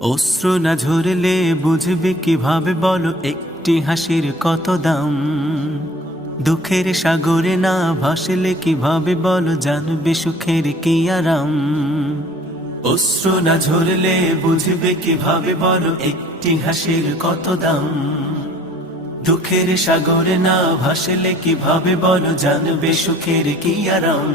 অশ্রু না ঝরলে বুঝবে কীভাবে বলো, একটি হাসির কত দাম? দুঃখের সাগরে না ভাসলে কীভাবে বলো, জানবে সুখের কি আরাম? অশ্রু না ঝরলে বুঝবে কীভাবে বলো, একটি হাসির কত দাম? দুঃখের সাগরে না ভাসলে কীভাবে বলো, জানবে সুখের কি আরাম?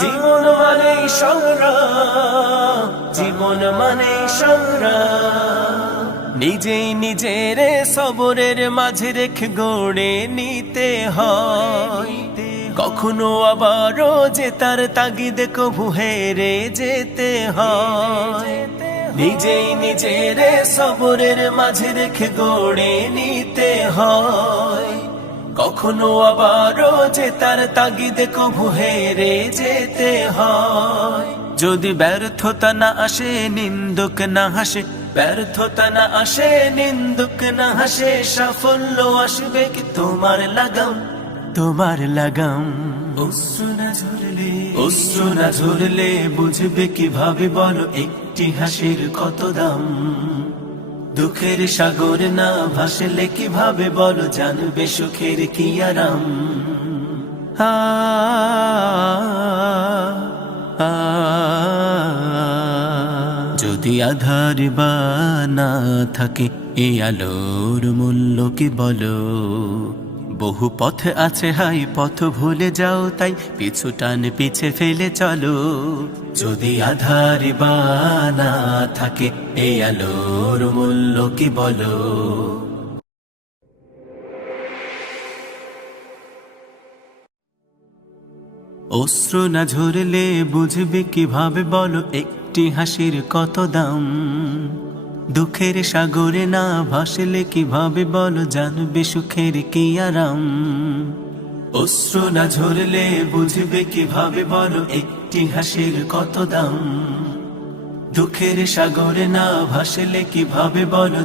জীবন মানে সংগ্রাম, জীবন মানে সংগ্রাম। নিজেই নিজের সবরের মাঝে রেখে গড়ে নিতে হয়। কখনো আবারও যে তার তাগিদে কভু হেরে যেতে হয়। নিজেই নিজের সবরের মাঝে রেখে গড়ে নিতে হয়। কখনো আবারও যে তার তাগিদে কভু হেরে যেতে হয়। যদি ব্যর্থতা না আসে, নিন্দুক না হাসে, ব্যর্থতা না আসে, নিন্দুক না হাসে, সাফল্য আসবে কি তোমার লাগাম? তোমার লাগাম। অশ্রু না ঝরলে, অশ্রু না ঝরলে বুঝবে কীভাবে বলো, একটি হাসির কত দাম? দুঃখের সাগর না ভাসলে কীভাবে বলো জানবে সুখের কি আরাম যদি আধার বা না থাকে এ আলোর মূল্য কি বলো বহু পথ আছে, হাই পথ ভুলে যাও তাই পিছু টান পিছে ফেলে চলো। যদি আধার বা না থাকে এই আলোর মূল্য কি বলো? অশ্রু না ঝরলে বুঝবে কীভাবে বলো, একটি হাসির কত দাম? দুঃখের সাগরে না ভাসলে কীভাবে বলো জানবে সুখের কি আরাম? অশ্রু না ঝরলে বুঝবে কীভাবে বলো একটি হাসির কত দাম? দুঃখের সাগরে না ভাসলে কীভাবে বলো